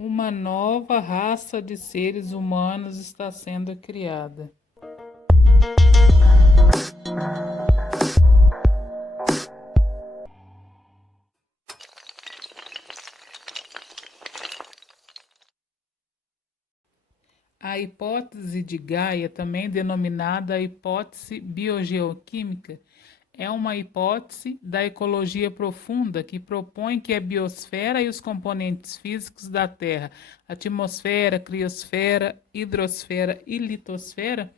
Uma nova raça de seres humanos está sendo criada. A hipótese de Gaia, também denominada hipótese biogeoquímica, é uma hipótese da ecologia profunda que propõe que a biosfera e os componentes físicos da Terra, atmosfera, criosfera, hidrosfera e litosfera,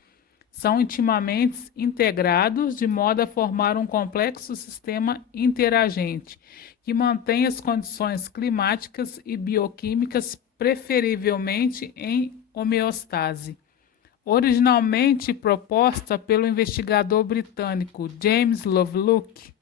são intimamente integrados de modo a formar um complexo sistema interagente que mantém as condições climáticas e bioquímicas preferivelmente em homeostase. Originalmente proposta pelo investigador britânico James Lovelock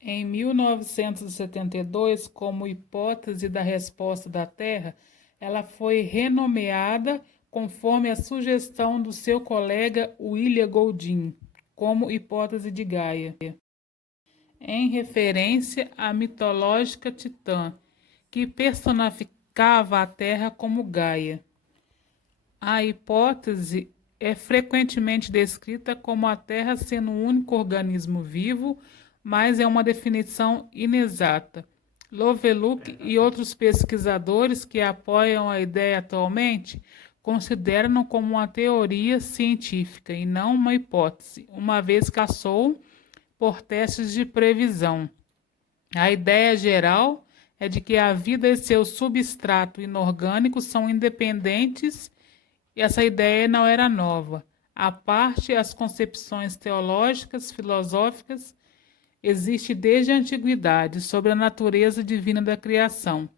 em 1972 como hipótese da resposta da Terra, ela foi renomeada conforme a sugestão do seu colega William Goldin, como hipótese de Gaia, em referência à mitológica Titã, que personificava a Terra como Gaia. A hipótese é frequentemente descrita como a Terra sendo um único organismo vivo, mas é uma definição inexata. Lovelock e outros pesquisadores que apoiam a ideia atualmente consideram como uma teoria científica e não uma hipótese, uma vez que passou por testes de previsão. A ideia geral é de que a vida e seu substrato inorgânico são independentes. E essa ideia não era nova. À parte as concepções teológicas, filosóficas, existe desde a antiguidade sobre a natureza divina da criação,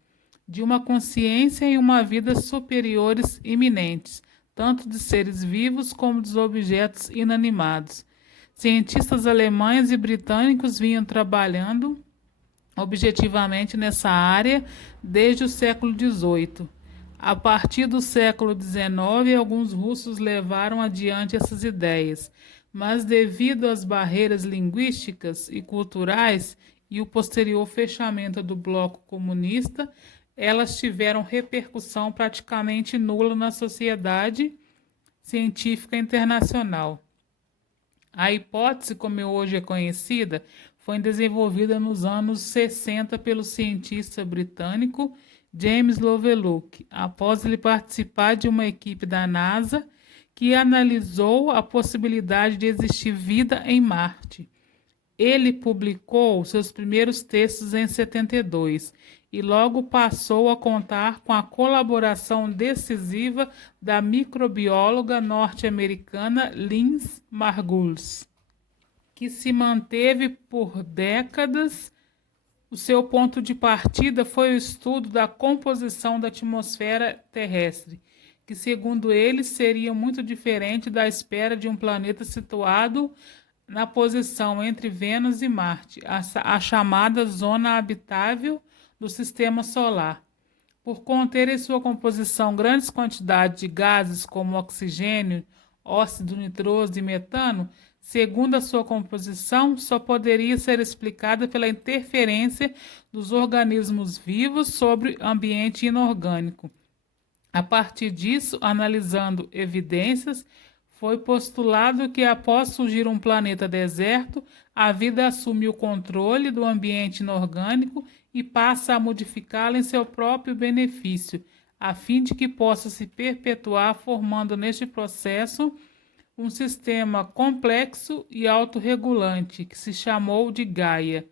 de uma consciência e uma vida superiores iminentes, tanto de seres vivos como dos objetos inanimados. Cientistas alemães e britânicos vinham trabalhando objetivamente nessa área desde o século XVIII. A partir do século XIX, alguns russos levaram adiante essas ideias, mas devido às barreiras linguísticas e culturais e o posterior fechamento do bloco comunista, elas tiveram repercussão praticamente nula na sociedade científica internacional. A hipótese, como hoje é conhecida, foi desenvolvida nos anos 60 pelo cientista britânico James Lovelock, após ele participar de uma equipe da NASA que analisou a possibilidade de existir vida em Marte. Ele publicou seus primeiros textos em 72 e logo passou a contar com a colaboração decisiva da microbióloga norte-americana Liz Margulis, que se manteve por décadas. O seu ponto de partida foi o estudo da composição da atmosfera terrestre, que, segundo ele, seria muito diferente da esfera de um planeta situado na posição entre Vênus e Marte, a chamada zona habitável do Sistema Solar. Por conter em sua composição grandes quantidades de gases como oxigênio, óxido nitroso e metano, segundo a sua composição, só poderia ser explicada pela interferência dos organismos vivos sobre o ambiente inorgânico. A partir disso, analisando evidências, foi postulado que após surgir um planeta deserto, a vida assume o controle do ambiente inorgânico e passa a modificá-lo em seu próprio benefício, a fim de que possa se perpetuar, formando neste processo um sistema complexo e autorregulante, que se chamou de Gaia.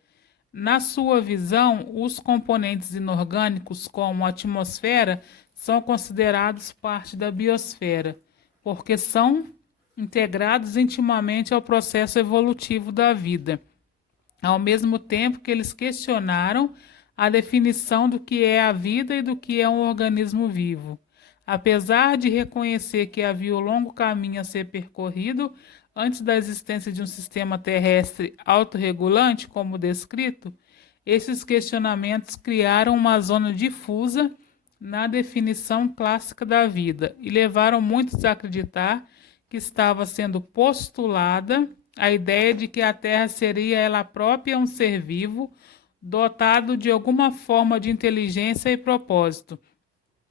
Na sua visão, os componentes inorgânicos, como a atmosfera, são considerados parte da biosfera, porque são integrados intimamente ao processo evolutivo da vida, ao mesmo tempo que eles questionaram a definição do que é a vida e do que é um organismo vivo. Apesar de reconhecer que havia um longo caminho a ser percorrido antes da existência de um sistema terrestre autorregulante, como descrito, esses questionamentos criaram uma zona difusa na definição clássica da vida e levaram muitos a acreditar que estava sendo postulada a ideia de que a Terra seria ela própria um ser vivo, dotado de alguma forma de inteligência e propósito,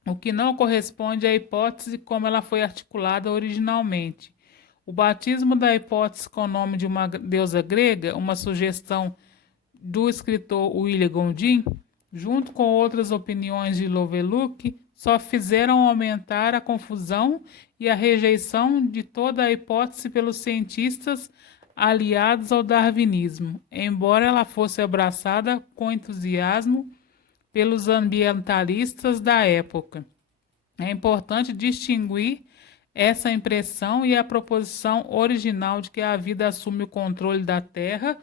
o que não corresponde à hipótese como ela foi articulada originalmente. O batismo da hipótese com o nome de uma deusa grega, uma sugestão do escritor William Goldin, junto com outras opiniões de Lovelock, só fizeram aumentar a confusão e a rejeição de toda a hipótese pelos cientistas aliados ao darwinismo, embora ela fosse abraçada com entusiasmo pelos ambientalistas da época. É importante distinguir essa impressão e a proposição original de que a vida assume o controle da Terra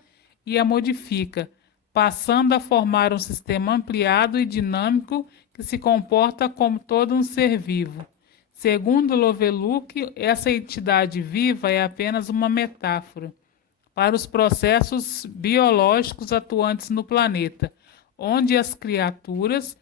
e a modifica, passando a formar um sistema ampliado e dinâmico que se comporta como todo um ser vivo. Segundo Lovelock, essa entidade viva é apenas uma metáfora para os processos biológicos atuantes no planeta, onde as criaturas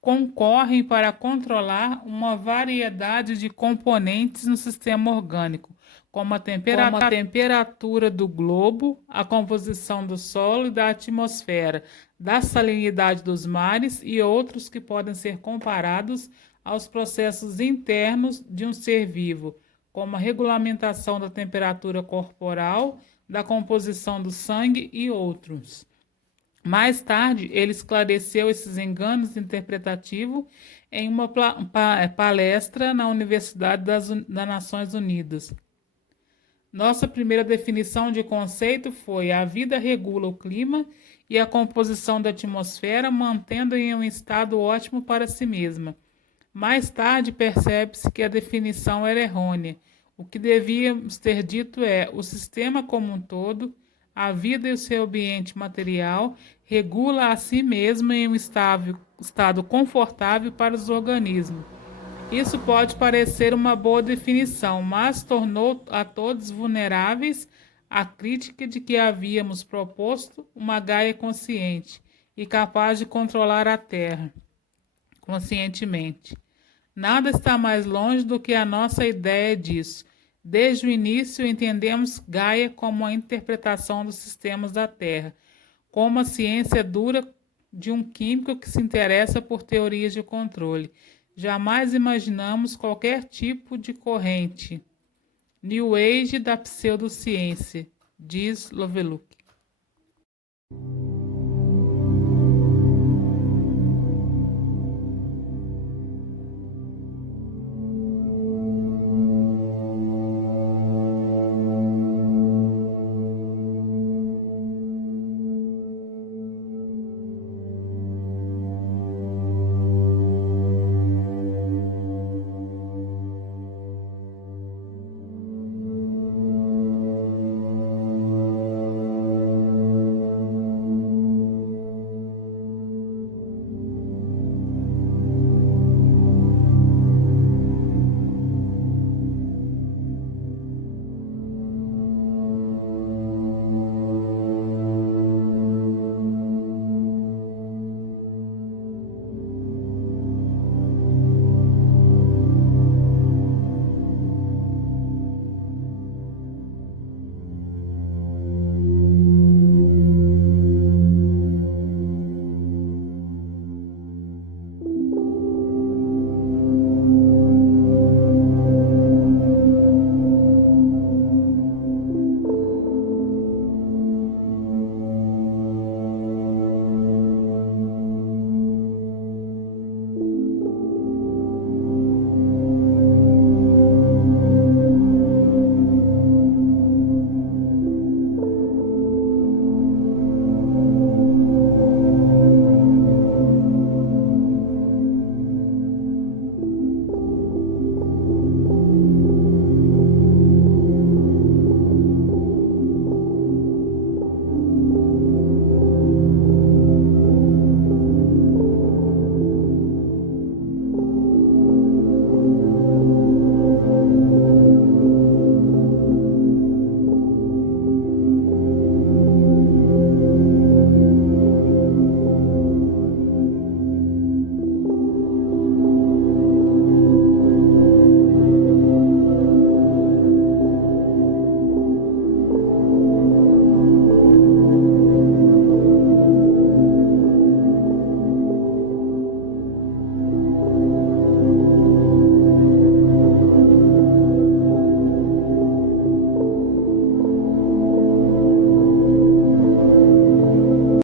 concorrem para controlar uma variedade de componentes no sistema orgânico, como a temperatura do globo, a composição do solo e da atmosfera, da salinidade dos mares e outros que podem ser comparados aos processos internos de um ser vivo, como a regulamentação da temperatura corporal, da composição do sangue e outros. Mais tarde, ele esclareceu esses enganos interpretativos em uma palestra na Universidade das Nações Unidas. Nossa primeira definição de conceito foi: a vida regula o clima e a composição da atmosfera, mantendo em um estado ótimo para si mesma. Mais tarde, percebe-se que a definição era errônea. O que devíamos ter dito é: o sistema como um todo, a vida e o seu ambiente material, regula a si mesmo em um estado confortável para os organismos. Isso pode parecer uma boa definição, mas tornou a todos vulneráveis à crítica de que havíamos proposto uma Gaia consciente e capaz de controlar a Terra conscientemente. Nada está mais longe do que a nossa ideia disso. Desde o início, entendemos Gaia como a interpretação dos sistemas da Terra, como a ciência dura de um químico que se interessa por teorias de controle. Jamais imaginamos qualquer tipo de corrente New Age da pseudociência, diz Lovelock.